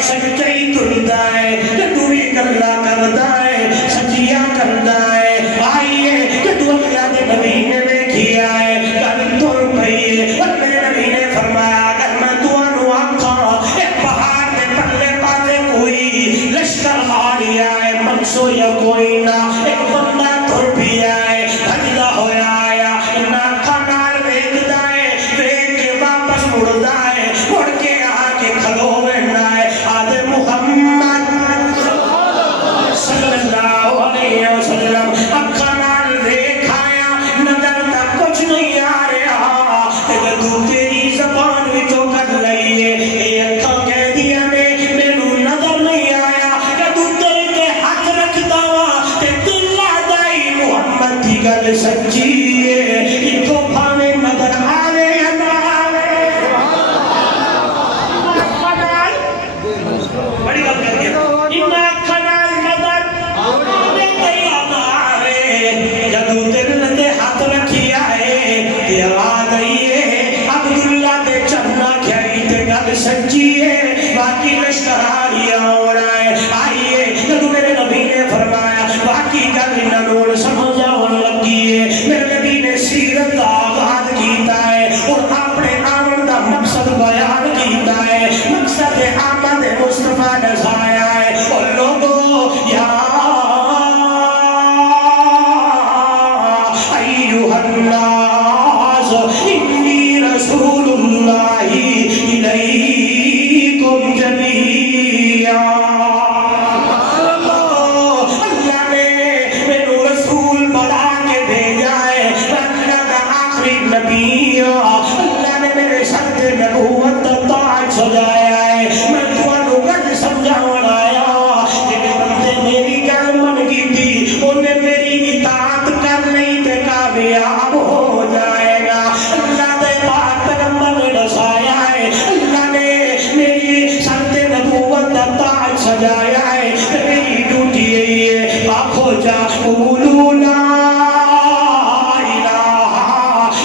سچائی تلدا ہے جدو بھی گلا کردا ہے سچیاں کردا ہے آئیے جدو اللہ دے نبی نے دیکھیا ہے گل تر پئی ہے اور میرے نبی نے فرمایا اگر میں تانوں آکھاں ایک پہاڑ دے پرلے پاسے کوئی لشکر آ رہا ہے منسو یا کوئی نہ ایک بندہ تر پیا ہے بھجدا ہویا آیا نہ اکھاں نال ویکھدا ہے ویکھ کے واپس مڑدا ہے مڑ کے آ کے کھلو ویندا ہے آدھے محمد صلی اللہ علیہ وسلم اکھاں نال ویکھایا نظر تک کچھ نہیں آ رہا تے تو تیری زبان وچوں کڈ لئیے اے اکھاں کہہ دیا نے مینوں نظر نہیں آیا کہ تو دل تے ہاتھ رکھدا وا تے دل لادا ہی محمد دی گل سچی ہے اکھوں بھاویں نظر آوے یا نہ آوے بڑی بات کر کے انہاں اکھاں نال نظر آوے تے یا نہ آوے جدوں دل تے ہاتھ رکھیا ہے تے آواز آئی ہے عبداللہ تے چرنا کھائی تے گل سچی ہے باقی لشکر آ رہا ہو رہا ہے آئیے جدوں میرے نبی نے فرمایا باقی گل نور سمجھ آن لگی ہے میرے نبی نے سیرت کا آغاز کیتا ہے اور اپنے آمن دا مقصد بیان کیتا ہے مقصد آمد مصطفیٰ دسایا ہے اور لوگوں یا ایوہ الناس انی رسول اللہ الیکم جمیعا اللہ نے میرے رسول بڑھا کے بھیجا ہے اللہ کا آخری نبی اللہ نے میرے سر تے نبوت تاج سجایا ہے میں تانوں گل سمجھاون آیا جے بندے میری گل من گئی اونے میری اطاعت کر نہیں تے کامیاب ہو جائے گا اللہ دے پاک پیغمبر نے دسایا ہے اللہ نے میری سر تے نبوت دا تاج سجایا ہے میری ڈیوٹی یہی ہے آکھو جا قولوا لا الہ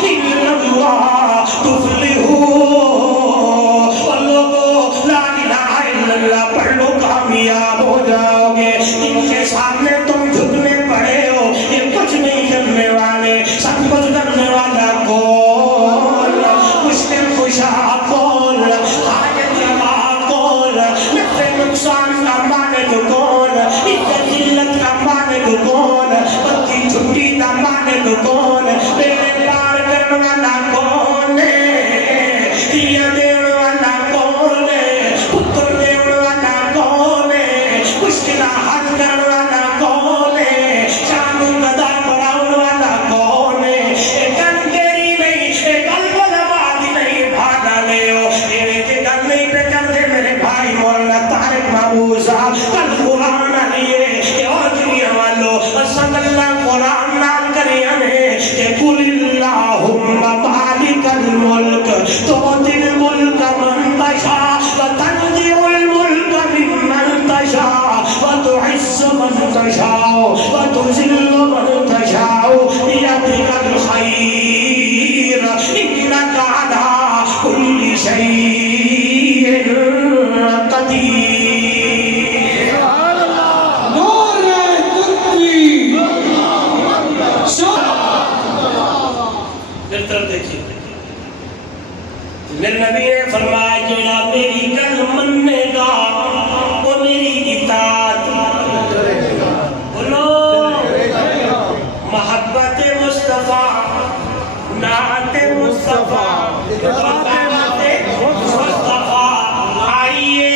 الا اللہ تفلحوا اور لوگوں لا الہ الا اللہ پڑھ لو کامیاب ہو جاؤ گے ان کے سامنے تم جھکنے پڑے ہو یہ کچھ نہیں کرنے والے سب کچھ کرنے والا کون مشکل خوشا کون حاجت روا کون نفع نقصان کا مالک کون عزت ذلت کا مالک کون بدی چھٹی کا مالک کون میرے پار کرنے والا کون ہے دیا دینے والا کون ہے پتر دینے والا کون ہے مشکل حل کرنے والا کون ہے شامل مدار پڑھاؤن والا کون ہے ایک انگیری نہیں ایک البلوادی نہیں بھاگا لے ہو ایک گل نہیں پہ کر دے میرے بھائی مولانا طارق محبوب صاحب کل قرآن آئیے کہ اور دنیا والو صلی اللہ قرآن نام کری ہمیں کہ قل اللہم مالک الملک تؤتی الملک من تشاء وتنزع الملک ممن تشاء وتعز من تشاء وتذل من تشاء بيدك الخير إنك على كل شيء قدير میرے نبی نے فرمایا جو میری گل مننے گا وہ میری اطاعت بولو محبت مصطفیٰ نعت مصطفیٰ محبت مصطفیٰ آئیے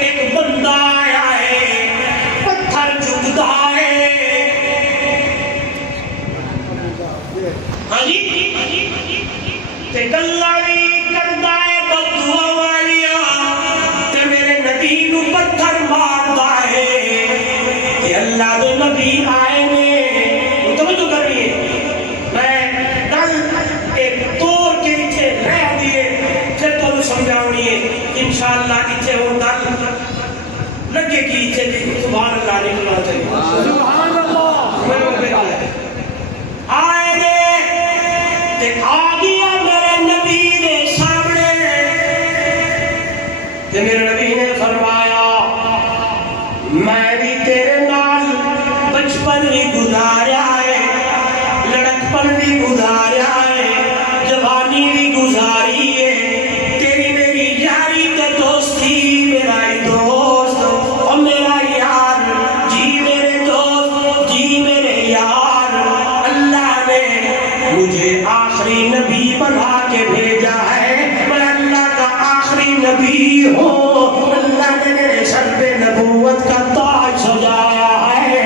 ایک بندہ آیا ہے پتھر جھکتا ہے ہاں جی تے گلا بھی کردا ہے بددعا والیاں تے میرے نبی نو پتھر ماردا ہے تے اللہ دے نبی آئے نے توجہ کریے میں گل ایک توڑ کے نیچے رہ دیے پھر تو سمجھاونی ہے انشاءاللہ نیچے وہ گل لگے کی نیچے سبحان اللہ نکلنا چاہیے سبحان اللہ آئے نے تے آ گیا میرے نبی دے سامنے کہ میرے نبی نے فرمایا میں بھی تیرے نال بچپن بھی گزاریا ہے، لڑکپن بھی گزاریا ہے، جوانی بھی گزاری ہے، تیری میری یاری تے دوستی، میرا ہی دوست اور میرا یار، جی میرے دوست جی میرے یار، اللہ نے مجھے آخری نبی بنا کے بھیجا ہے، میں اللہ کا آخری نبی ہوں، اللہ نے میرے سر پہ نبوت کا تاج سجایا ہے،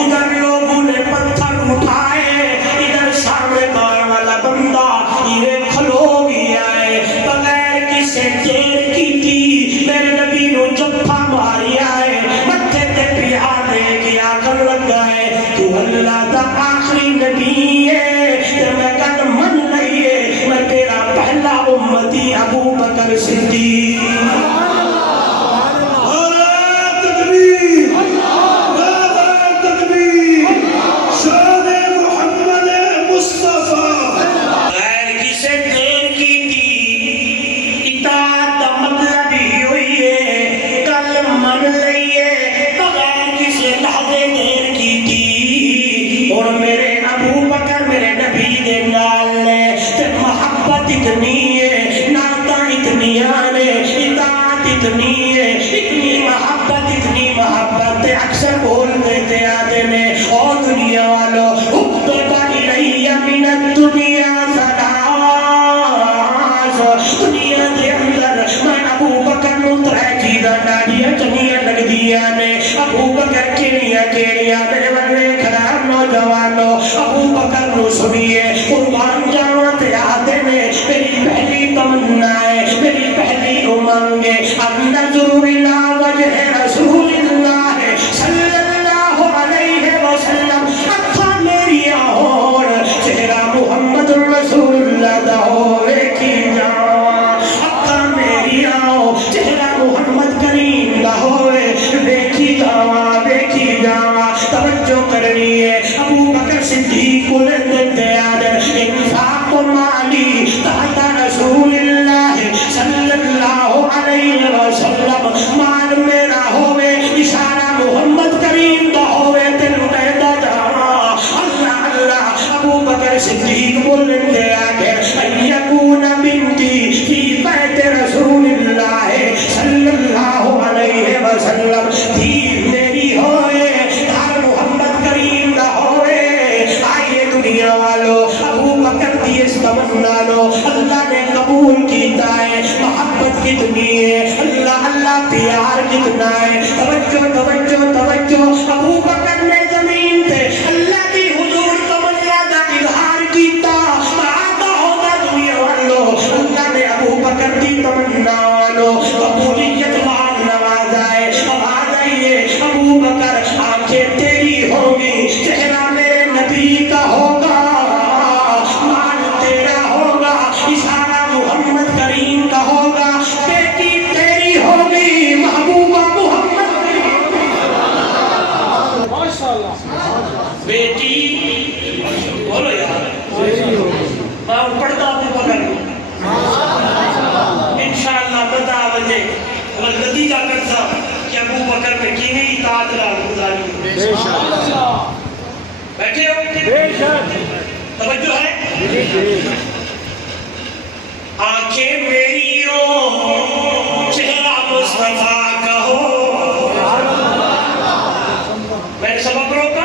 ادھر لوگوں نے پتھر اٹھائے، ادھر سامنے کار والا بندہ یہ کھلو گیا ہے، بغیر کسے چیر کی تھی میرے نبی نو جفا ماریا ہے، متھے تے پیا دے گیا کر لگا ہے، تو اللہ دا آخری نبی ہے، تے میں کل من لئیے میں تیرا پہلا امتی ابو بکر صدیق۔ اتنی محبت اکثر بول دیتے آتے نے، اور دنیا والوں حبت الیہ من الدنیا ثلاث، دنیا دے اندر میں ابو بکر نو ترے چیزاں ڈاڑیاں چنگیاں لگ دیا نے، ابو بکر کیڑیاں میرے بڑے خراب نوجوانوں، ابو بکر نو سنیے قربان جاواں تے آتے نے، میری پہلی تمنا ہے، میری پہلی امنگ ہے، ان نظر الی وجہ رسول اللہ صلی اللہ علیہ وسلم، اکھاں میریاں ہون چہرہ محمد رسول اللہ دا ہوئے کی جاواں، اکھاں میریاں ہون چہرہ محمد کریم دا ہوئے دیکھی جاواں، توجہ کرنی ہے، ابو بکر صدیق کو لیندے آدھر انفاق مالی تحت رسول اللہ صلی اللہ علیہ وسلم، مال میرا ہوئے اشارہ محمد کریم دا ہوئے تے لٹے دا جاواں، اللہ اللہ ابو بکر صدیق بولن دے آگے ان یکون بنتی فی بیت رسول اللہ صلی اللہ علیہ وسلم، دھی میری ہوئے دھار محمد کریم دا ہوئے، آئیے دنیا والو ابو بکر دی اس تمنا لو، اللہ نے قبول کیتا ہے، محبت کتنی ہے، اللہ اللہ پیار کتنا ہے، توجہ توجہ توجہ، ابو بکر نے زمین تے اللہ کی حضور تمنا دا اظہار کیتا، آتا ہوگا دنیا والو، اللہ نے ابو بکر دی تمنا والو قبولیت وال نوازا ہے، اب آ جائیے ابو بکر آنکھیں تیری ہوگی، چہرہ میرے نبی کا ہوگا، مال تیرا ہوگا، اشارہ محمد کریم کا ہوگا، بیٹی تیری ہوگی محبوبہ محمد بیٹی بولو یار میں پڑھتا ابو بکر انشاءاللہ بتا وجہ اور نتیجہ کرتا کہ ابو بکر میں کینے اطاعت گزاری بیٹھے ہو، توجہ ہے، آنکھیں میری ہو چہرہ مصطفیٰ کا ہو، میں نے سبق روکا،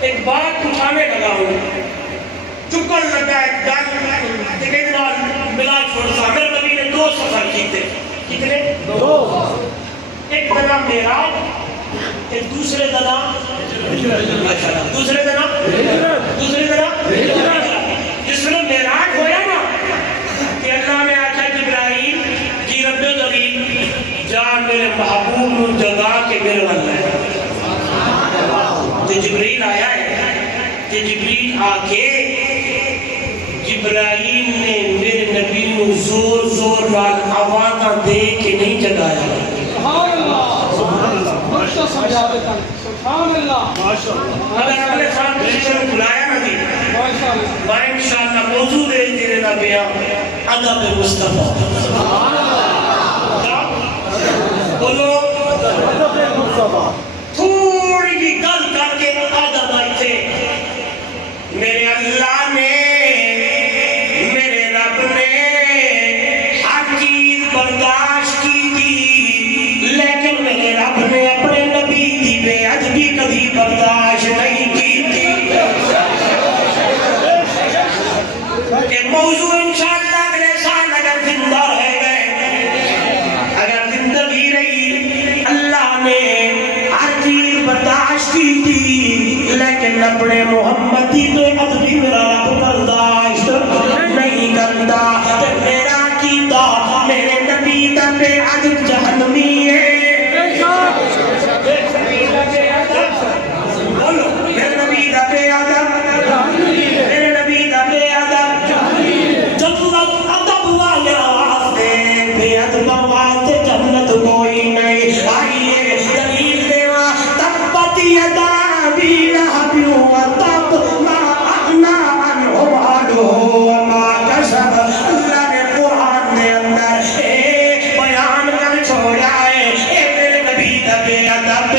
ایک بات اٹھانے لگا ہوں، چکر لگا ایک گل تقید نال ملا چھوڑتا، میرے نبی نے 2 سفر کیتے، کتنے؟ 2، ایک دنہ معراج، ایک دوسرے دنہ دوسرے دنہ جس میں معراج ہویا نا کہ اللہ نے آتا جبرائیل کی رب العالمین جا میرے محبوب نو جگا کے میرے والے تو جبرائیل آیا ہے کہ جبرائیل آ کے جبرائیل نے میرے نبی نو زور زور وال آوازاں دے کے نہیں جگایا، سبحان اللہ ماشاء اللہ سبحان اللہ اگر اپنے ساتھ کسی نے بلایا نہ دی میں انشاءاللہ موضوع دے تیرے نبیاں ادب مصطفیٰ سبحان اللہ موضوع انشاءاللہ اگلے سال اگر زندہ رہ گئے، اگر زندگی رہی، اللہ نے ہر چیز برداشت کی تھی، لیکن اپنے محمدی پہ ادبی میرا رب برداشت نہیں کرتا۔ میرا عقیدہ میرے نبی دا بے ادب جہنمی ہے۔ بولو میرے نبی دا بے ادب، میرے نبی دا بے ادب، جنت ادب والے واسطے، بے ادب واسطے جنت کوئی نہیں۔ آئیے دلیل دیوا، تبت یدا ابی لہب وتب، ما اغنی عنہ مالہ وما کسب۔ اللہ نے قرآن کے اندر بیان کر چھوڑا ہے، میرے نبی دا بے ادب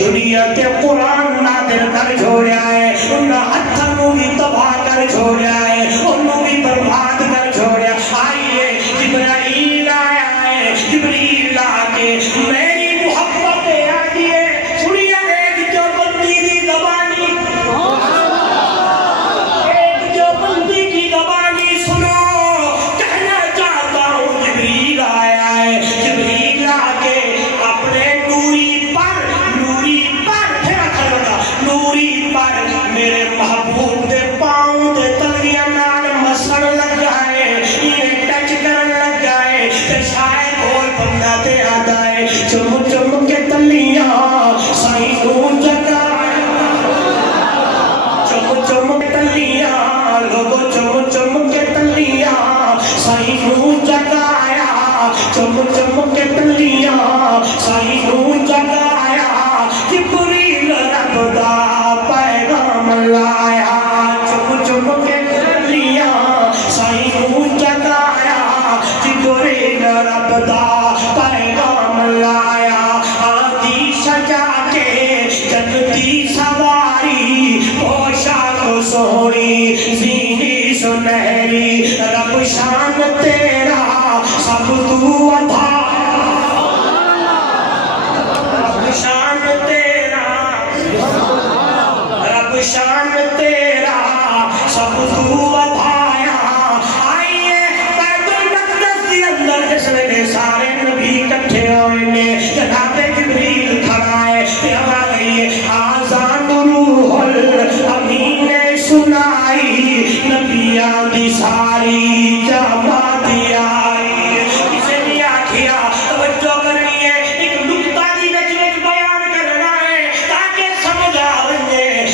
دنیا تے قرآن نازل کر چھوڑا ہے، انہاں ہتھاں نوں بھی تباہ کر چھوڑا ہے، انہوں بھی برباد کر چھوڑا۔ آئیے جبرائیل آیا ہے، جبریل آ کے میری محبت آئی ہے، سنیے ایک جو بندی کی زبانی، ایک جو بندی کی زبانی سنو، کہنا چاہتا ہوں جبریل آیا ہے، جبریل آ کے اپنے نوری میرے محبوب دے پاؤں دے تلیاں نال مسن لگا ہے، یہ ٹچ کرن لگا ہے، تے شاید کوئی بندہ تے آدا ہے، چم چم کے تلیاں سائیں نوں جگایا، چم چم کے تلیاں لوگو، چم چم کے تلیاں سائیں نوں جگایا، چم چم کے تلیاں سائیں نوں جگایا، جبریل رب دا لایا، چم چم کے تلیاں سائیں نوں جگایا، جبریل رب دا پیغام لایا، آدھی سجا کے جنتی سواری، پوشاک سونی زینی سنہری، رب شان تیرا سب تو ادا، رب شان تیرا، رب شان تیرا سب تو بھایا۔ آئیے بیت المقدس کے اندر جس نے سارے نبی اکٹھے ہوئے نے، جناب جبریل کھڑا ہے، پیارا گئی آزان روح الامین نے سنائی، نبیان دی ساری جماعت آئی۔ کسی نے آکھیا توجہ کرنی ہے، ایک نکتہ دی وچ بیان کرنا ہے تاکہ سمجھ آوے،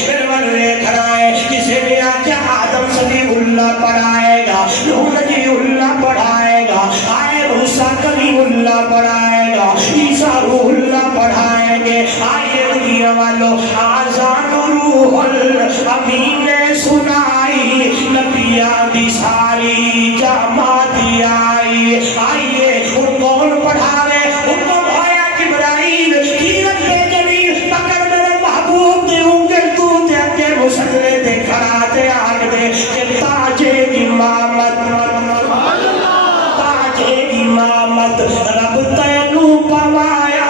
پھر ورے کھڑائے۔ کسی نے آکھیا آدم صلی اللہ پڑھائے گا، نوح نبی اللہ پڑھائے گا، آئے موسیٰ کلیم اللہ پڑھائے گا، عیسیٰ روح اللہ پڑھائیں گے۔ آئیے دنیا والو، آزان روح الامین نے سنائی، نبیان دی ساری جماعت آئی۔ آئیے ان کون پڑھاوے، ان کو بھایا جبرائیل، سیرت بے جلیل پکڑ میرے محبوب دے انگل تو تے اکے مسلے دے کھڑا تے آگ دے کہ تاج امامت، تاج امامت رب تینو پوایا۔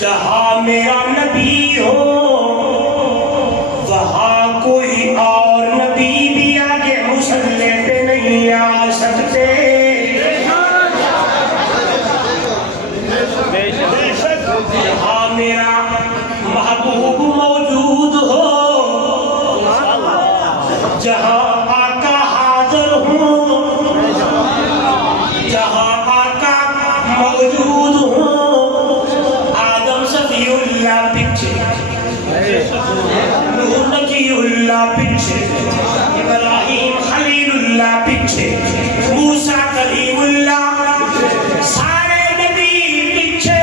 جہاں میرا نبی ہو وہاں کوئی اور نبی بھی آگے مسلے پہ نہیں آ سکتے۔ جہاں میرا محبوب موجود ہو، جہاں آقا حاضر ہوں، جہاں آقا موجود ہوں، اللہ پیچھے، نوح نبی اللہ پیچھے، ابراہیم خلیل اللہ پیچھے، موسیٰ کلیم اللہ، سارے نبی پیچھے،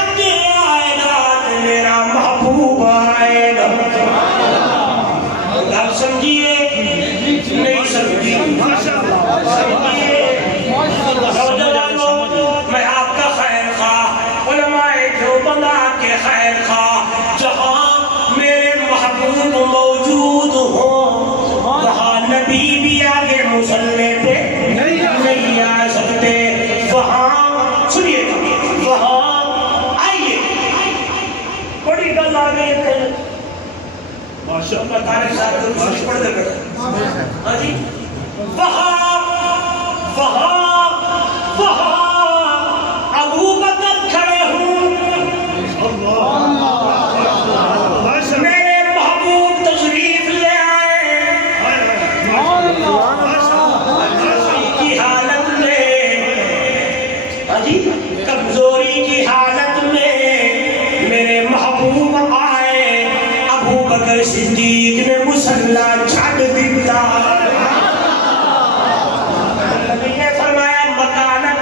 آگے آئے گا میرا محبوب آئے گا۔ آپ سمجھیے نہیں سمجھیے، میں آپ کا خیر خواہ، علماء دیوبند کے خیر خواہ، جہاں میرے محمد طارق صاحب تو کچھ پڑھ دے کر ہاں جی وہاں ابو بکر کھڑے ہوں میرے محبوب تشریف لے آئے کی حالت میں ہاں جی کمزوری کی حالت میں میرے محبوب آئے ابو بکر صدیق نے مصلی چھڑ دیتا نبی نے فرمایا مکانت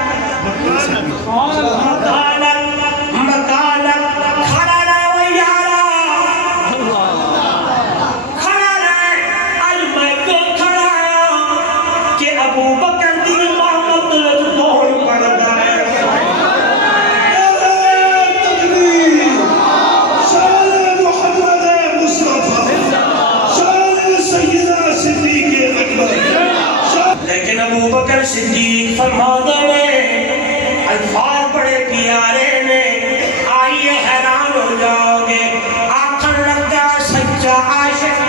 کھڑا رہو یارا کھڑا رہے آج میں کیوں کھڑا آیا کہ ابو بکر دی امامت لج کون پڑھتا ہے لیکن ابو بکر صدیق فرماتے ہیں الفاظ بڑے پیارے نے آئیے حیران ہو جاؤ گے آنکھن لگا سچا عاشق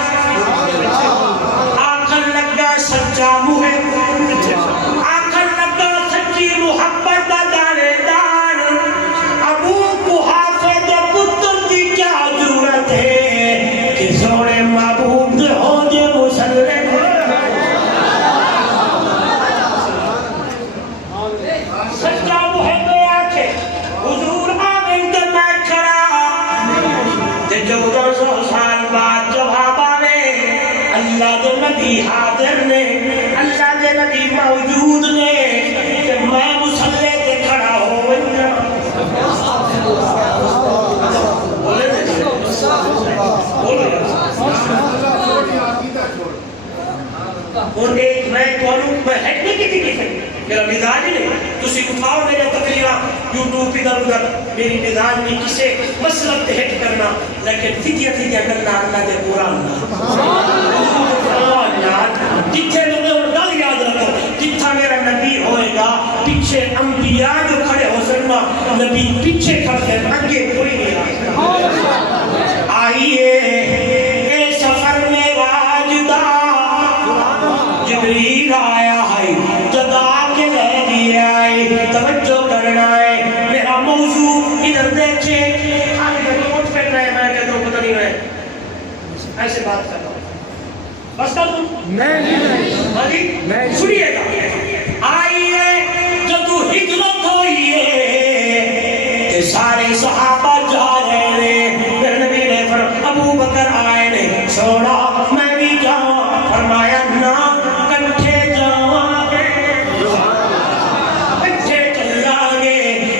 آنکھن لگا سچا محب آنکھن لگا سچی محبت دا دانے دار ابو قحافہ دے پتر دی کیا ضرورت ہے کہ سونے محبوب دے ہو دے مسلم سچا محب آنکھیں حضور آمین تے میں کھڑا تے جو 200 سال بعد جواب آوے اللہ دے نبی حاضر نے اللہ دے نبی موجود نے تے میں مصلی تے کھڑا ہو ونجا اور ایک میں کونوں میں ہیڈ نہیں کی تھی میرا مزاج ہی نہیں تسی اٹھاؤ میرے تقریرہ یوٹیوب ادھر ادھر میری مزاج نہیں کسے مسلک تے ہٹ کرنا لیکن فیدیا کرنا اللہ دے قرآن جتھے لوگے اور گل یاد رکھو جتھا میرا نبی ہوئے گا پیچھے انبیاء جو کھڑے ہو سکنا نبی پیچھے کھڑ کے آگے کوئی نہیں آئیے اے سفر میں واجدہ جبریل آیا ہے جدا کے لے لیا ہے توجہ کرنا ہے میرا موضوع ادھر دیکھیں آگے نوٹ پہ رہے میں کہتا ہوں پتہ نہیں رہے ایسے بات کرتا ہوں بس کر دوں نہیں سنیے گا آئیے جدو ہجرت ہوئیے کہ سارے صحابہ جا رہے ہیں میرے نبی نے ابو بکر آئے نے چھوڑا میں بھی جاؤں فرمایا نا کٹھے جاؤں کٹھے چلا گے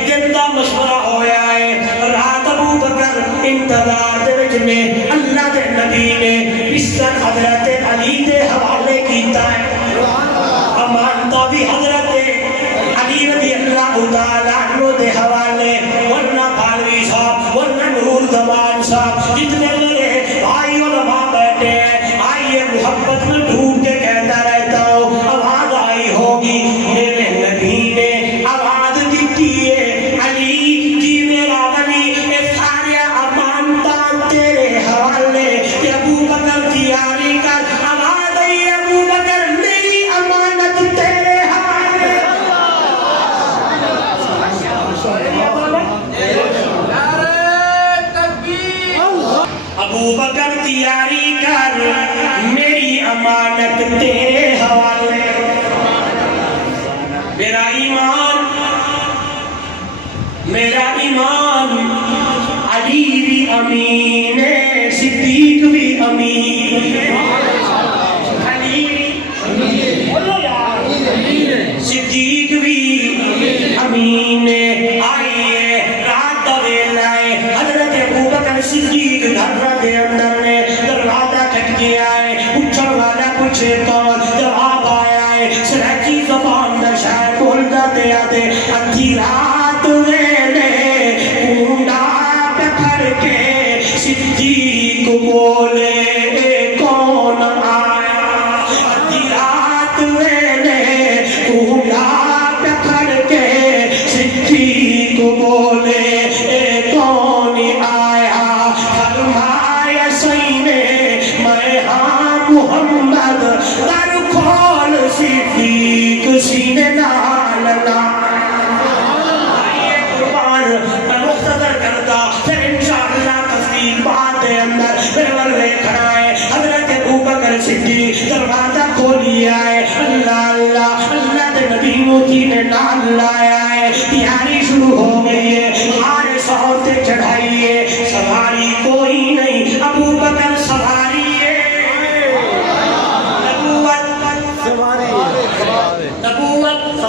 جندہ مشورہ ہویا ہے رات ابو بکر انتظار دے وچ میں اللہ دے نبی نے بستر حضرت علی دے حوالے کیتا ہے امانتا بھی حضرت علی رضی اللہ تعالیٰ عنہ دے حوالے ورنہ بھالوی صاحب ورنہ نور زمان صاحب جتنے میرے بھائی علماء بیٹھے ہیں آئیے محبت میں ڈھونڈ کے کہتا رہتا ہوں آواز آئی ہوگی میرے نبی نے آواز دیتی ہے علی جی میرا ولی اے سارے امانتا تیرے حوالے کہ ابو بکر تیاری کر آواز آئی ابو بکر میری امانت تیرے حوالے ابو بکر تیاری کر میری امانت تیرے حوالے میرا ایمان علی بھی امین ہے صدیق بھی امین علی صدیق بھی امین آئیے رات دا ویلا ہے حضرت ابو بکر صدیق گھر دے اندر نے دروازہ کھٹ گیا ہے پوچھن والا پوچھے کون جواب آیا ہے سرکی زبان دا شاعر بولدا دیا دے ادھی رات ویلے اونڈا پہ پھڑ کے صدیق بولے کون آیا ادھی رات ویلے اونڈا پہ پھڑ کے صدیق بولے کون آیا فرمایا سینے میں جی نے نام لایا ہے تیاری شروع ہو گئی ہے ہارے سہوتے چڑھائیے سواری کوئی نہیں ابو بکر سواری ہے نبوت سواری نبوت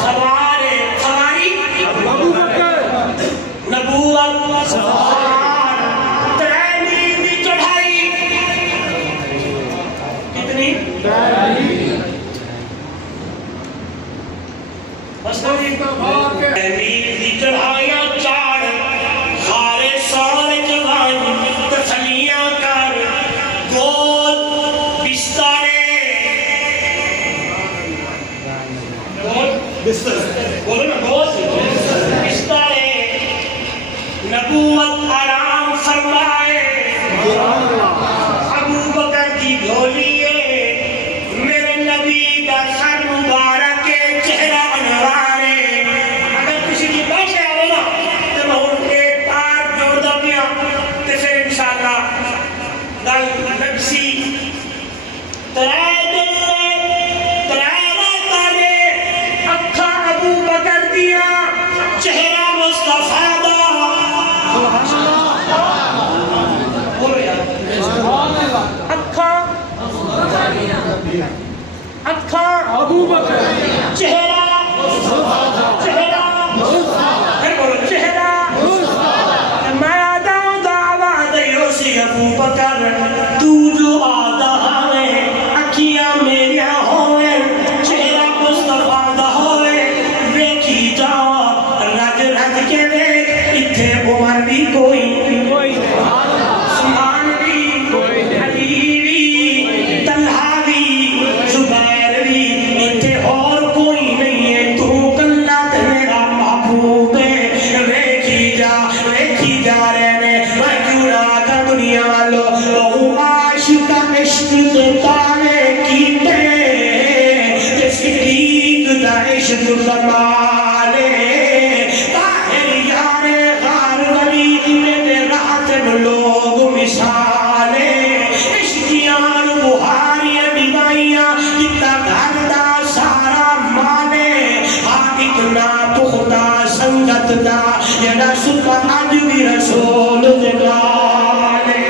سواری سواری ابو بکر نبوت سوار ترائنی دی چڑھائی کتنی دی چڑھایا چار ہارے سارے جوان تسلیاں کر گود بسترے بولو نا گود بسترے نبوت آرام فرمائے ابو بکر کی گھولیے میرے نبی کا سر مبارک چہرہ انوارے اگر کسی کی بیٹھے آئے نا تو میں ان کے تار جوڑ دا گیا تو پھر انشاءاللہ دل نقصی ترائے دل ترائے راتا نے اکھا ابو بکر دیا چہرہ مصطفیٰ دا بولو یار اکھا اکھا ابو بکر چہرہ چہرہ پھر بولو چہرہ میں آدھا ہوں دعویٰ دیو سی ابو بکر تو جو آدھا ہے اکھیاں میریا ہوئے چہرہ مصطفیٰ دا ہوئے ویکھی جاؤ رج رج کے دیکھ اتھے عمر بھی کوئی سبحان بھی علی بھی طلحہ بھی زبیر بھی اتھے اور کوئی نہیں ہے تو کلہ میرا محبوب ہے ویکھی جا رہنے میں کیوں نہ آتا دنیا والو وہ عاشق عشق دے تانے کیتے تے صدیق دا عشق کمالے طاہر یار غار ولی میرے رات میں لوگ مثالے عشقیان بہاری بیمائیاں کتا گھر دا سارا مانے ہاں اتنا پختہ سنگت دا جڑا صبح اج بھی رسول دے گالے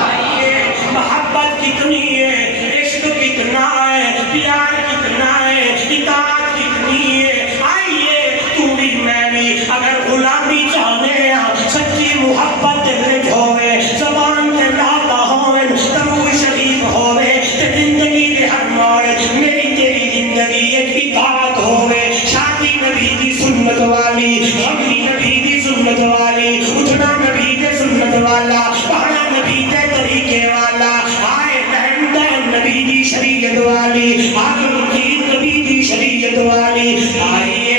آئیے محبت کتنی ہے عشق کتنا ہے پیار کتنا ہے اطاعت کتنی ہے آئیے تو بھی میں بھی اگر غلامی چاہنے ہیں سچی محبت دل ہوئے زبان کے لاتا ہوئے تروی شریف ہوئے تے زندگی دے ہر موڑ میری تیری زندگی ایک اطاعت ہوئے شادی نبی دی سنت والی غمی نبی دی سنت والی اٹھنا نبی دی سنت والا پڑھنا نبی دے طریقے والا آئے بہن بہن نبی دی شریعت والی آگے مقید نبی دی شریعت والی آئیے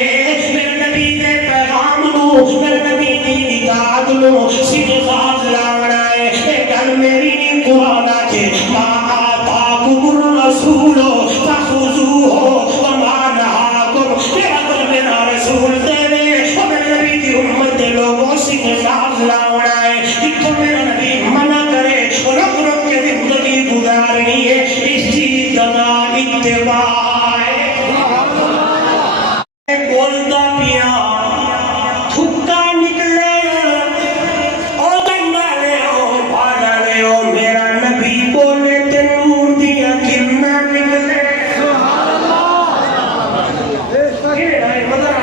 میرے نبی دے پیغام نو میرے نبی دی اطاعت نو سیدھے ساتھ لاؤنا ہے ایک گل میری نہیں قرآن کے ما آتاکم الرسول فخذوہ وما نہاکم میرا دل میرا رسول دے دے اور میرے نبی دی امت دے لوگوں سیدھے ساتھ لاؤنا ہے جتو میرا نبی منع کرے اور رب رب کے زندگی گزارنی ہے اس چیز کا نام اتباع ہے بولدا پیا تھکا نکلے او گنڈا لے او پاڑا لے او میرا نبی بولے تے نور دیا کرنا نکلے سبحان اللہ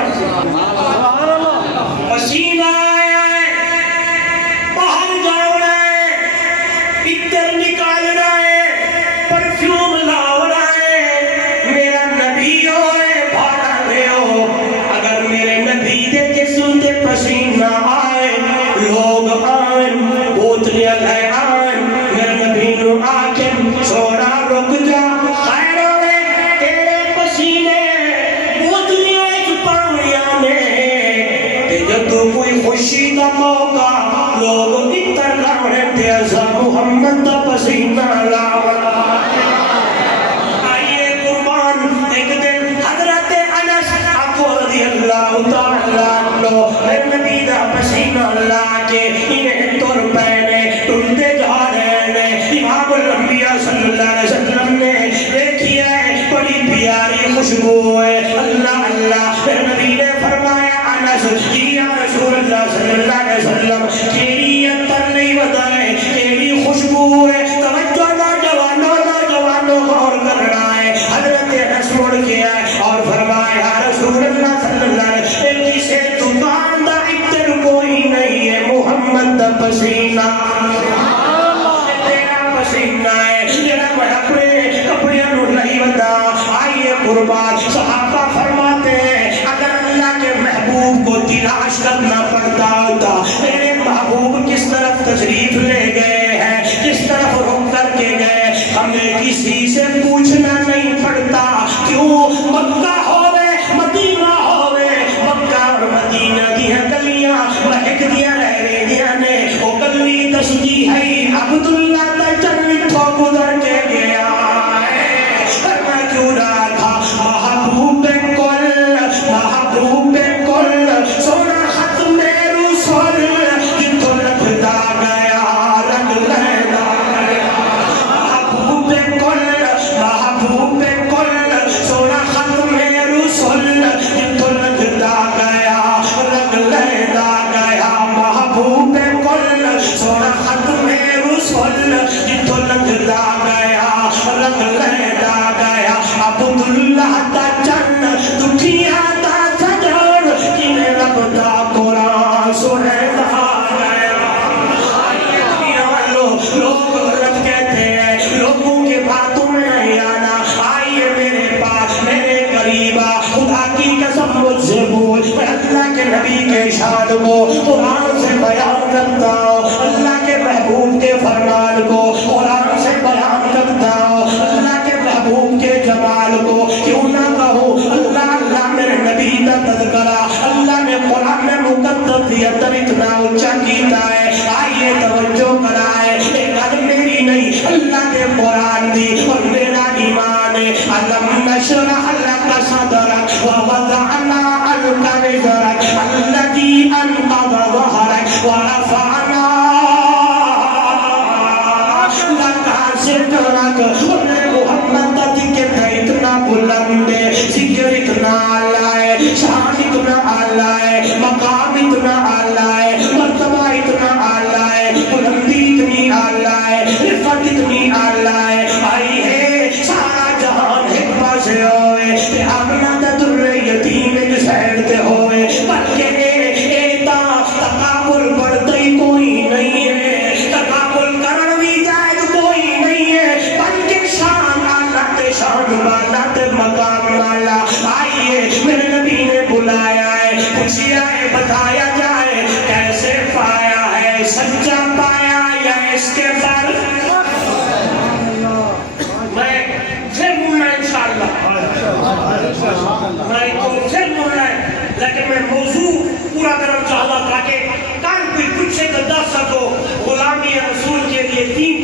پسینہ آیا ہے باہر جانا ہے اتر نکالنا ہے پرفیوم لاؤنا ہے میرا نبی ہوئے بھاڑا لے ہو اگر میرے نبی دے جسم دے پسینہ آئے لوگ آئیں بوتلیاں لے آئیں میرے نبی نو آکے سونا رک جا خیر ہوئے تیرے پسینے بوتلیاں ایک پاویاں نے تے جب کوئی خوشی دا موقع لوگ اتر لاؤنے پیازا محمد دا پسینہ لاؤنا آئیے قربان ایک دن حضرت انس ابو رضی اللہ تعالیٰ عنہ میرے نبی دا پسینہ لا کے انہیں تر پہنے ٹلتے جا رہے ہیں امام الانبیاء صلی اللہ علیہ وسلم نے دیکھیا ہے بڑی پیاری خوشبو ہے. اللہ اللہ. پھر نبی نے فرمایا انس یا رسول اللہ صلی اللہ علیہ وسلم تیری عطر نہیں بتائے تیری خوشبو ہے. توجہ نوجوانوں نوجوانوں غور کرنا ہے. حضرت انس مڑ کے آئے اور فرمایا یا رسول اللہ صلی اللہ علیہ وسلم کسے دکان دا عطر کوئی نہیں ہے محمد دا پسینہ تیرا پسینہ ہے تیرا بڑھپڑے کپڑے نو نہیں بتا. آئیے قربان. صحابہ فرماتے ہیں اگر اللہ کے محبوب کو تلاش کرنا پڑتا ہوتا میرے محبوب کس طرف تشریف لے گئے ہیں کس طرف رخ کر کے گئے ہمیں کسی سے پوچھنا نہیں پڑتا. کیوں؟ مکہ ہوئے مدینہ ہوئے مکہ اور مدینہ دیا گلیاں مہک دیا رہے دیا نے وہ گلی دستی ہے عبداللہ تا جنت تو گزر کے گیا ہے. میں کیوں رہا تھا محبوب کل سونا ختم رسول جتو لگتا گیا رنگ لینا محبوب کل سونا ختم رسول جتو لگتا گیا رنگ لینا گیا. محبوب کل سونا ختم رسول جتو لگتا گیا رنگ لینا گیا. عبداللہ تا چن دکھیا تا سجور جنہیں رب دا قرآن سنیدا گیا. لوگ غلط کہتے ہیں لوگوں کے باتوں میں نہیں آنا. آئیے میرے پاس میرے قریب خدا کی قسم مجھ سے بول میں اللہ کے نبی کے شان کو قرآن سے بیان کرتا ہوں. اللہ کے محبوب کے فرمان کو قرآن سے بیان کرتا ہوں. اللہ کے محبوب کے جمال کو کیوں نہ کہوں. اللہ اللہ میرے نبی کا تذکرہ اللہ نے قرآن میں مقدس دیا تر اتنا اونچا کیتا ہے. آئیے توجہ کرائے ایک حد میری نہیں اللہ کے قرآن دی اور میرا ایمان ہے. علم نشرح لک صدرک ووضعنا عنک وزرک الذی انقض ظہرک ورفعنا لک ذکرک. محمد کا ذکر اتنا بلند ہے ذکر اتنا اعلیٰ ہے شان اتنا اعلیٰ ہے مقام اتنا اعلیٰ ہے مرتبہ اتنا اعلیٰ ہے بلندی اتنی اعلیٰ ہے عزت اتنی اعلیٰ ہے. آئی ہے سارا جہان ایک پاسے ہوئے تے اپنا در یتیم ایک سائڈ تے ہوئے بلکہ ایتا تقابل بڑھتا ہی کوئی نہیں ہے تقابل کرن بھی جائز کوئی نہیں ہے بلکہ شان اعلیٰ تے شان والا تے مقام والا. آئیے میرے نبی نے بلایا ہے پوچھیا ہے بتایا جائے کیسے پایا ہے سچا پایا یا اس کے پر میں پھر ملنا انشاءاللہ میں تو پھر ملنا ہے لیکن میں موضوع پورا کرنا چاہتا تاکہ کل کوئی پوچھے تو دس سکو غلامی رسول کے لیے 3